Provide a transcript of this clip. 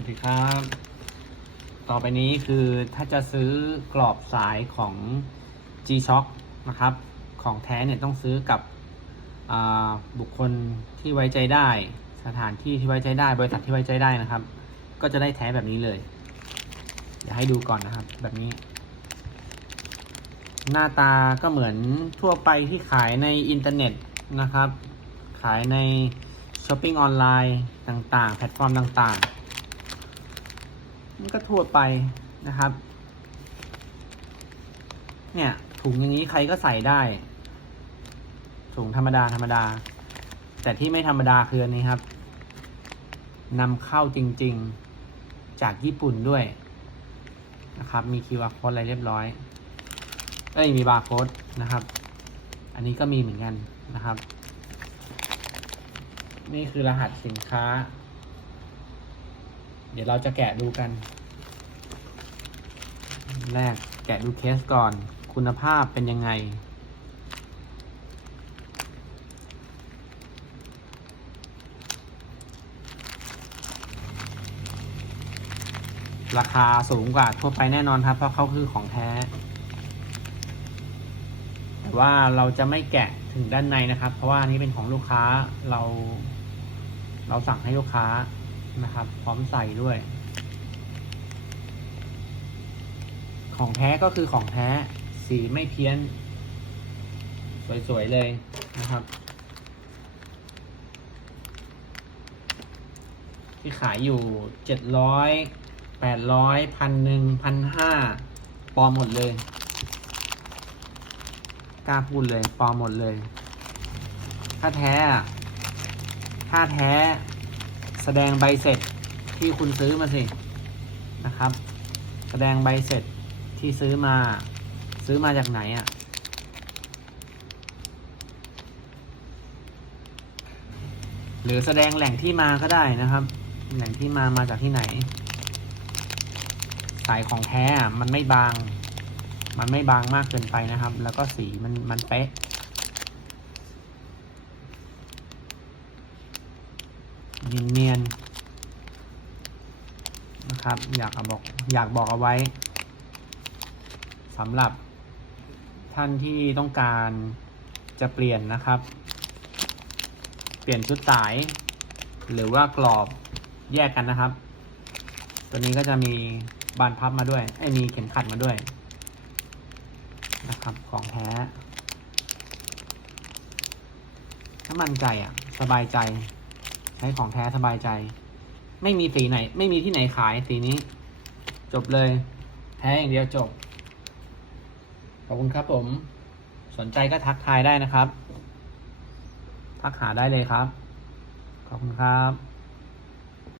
วัสดีครับ ต่อไปนี้คือถ้าจะซื้อกรอบสายของ G-Shock นะครับ ของแท้เนี่ยต้องซื้อกับบุคคลที่ไว้ใจได้ สถานที่ที่ไว้ใจได้ บริษัทที่ไว้ใจได้นะครับ ก็จะได้แท้แบบนี้เลย เดี๋ยวให้ดูก่อนนะครับ แบบนี้ หน้าตาก็เหมือนทั่วไปที่ขายในอินเทอร์เน็ตนะครับ ขายในช้อปปิ้งออนไลน์ต่างๆ แพลตฟอร์มต่างๆ นก็ทั่วไปนะครับ เนี่ยถุงอย่างนี้ใครก็ใส่ได้ ถุงธรรมดาธรรมดา แต่ที่ไม่ธรรมดาคืออันนี้ครับนำเข้าจริง ๆ จากญี่ปุ่นด้วยนะครับ มี QR code อะไรเรียบร้อย เอ้ย มีบาร์โค้ดนะครับ อันนี้ก็มีเหมือนกันนะครับ นี่คือรหัสสินค้า ดี๋ยวเราจะแกะดูกัน แรกแกะดูเคสก่อน คุณภาพเป็นยังไง ราคาสูงกว่าทั่วไปแน่นอนครับ เพราะเขาคือของแท้ แต่ว่าเราจะไม่แกะถึงด้านในนะครับ เพราะว่านนี้เป็นของลูกค้าเรา เราสั่งให้ลูกค้า นะครับ พร้อมใส่ด้วย ของแท้ก็คือของแท้สีไม่เพี้ยน สวย ๆ เลยนะครับ ที่ขายอยู่เจ็ดร้อยแปดร้อยพันหนึ่งพันห้าปลอมหมดเลยกล้าพูดเลยปลอมหมดเลย ถ้าแท้อะถ้าแท้ แสดงใบเสร็จที่คุณซื้อมาสินะครับ แสดงใบเสร็จที่ซื้อมา ซื้อมาจากไหนอะ่ะหรือแสดงแหล่งที่มาก็ได้นะครับ แหล่งที่มามาจากที่ไหน สายของแท้มันไม่บาง มันไม่บางมากเกินไปนะครับ แล้วก็สีมันมันเป๊ะ เนียนๆนะครับ อยากบอกอยากบอกเอาไว้สำหรับท่านที่ต้องการจะเปลี่ยนนะครับ เปลี่ยนชุดสาย หรือว่ากรอบแยกกันนะครับ ตัวนี้ก็จะมีบานพับมาด้วยไอ้มีเข็มขัดมาด้วยนะครับของแท้ถ้ามั่นใจอะ สบายใจ ใช้ของแท้สบายใจ ไม่มีสีไหน ไม่มีที่ไหนขายสีนี้ จบเลย แท้อย่างเดียวจบ ขอบคุณครับผม สนใจก็ทักทายได้นะครับ ทักหาได้เลยครับ ขอบคุณครับ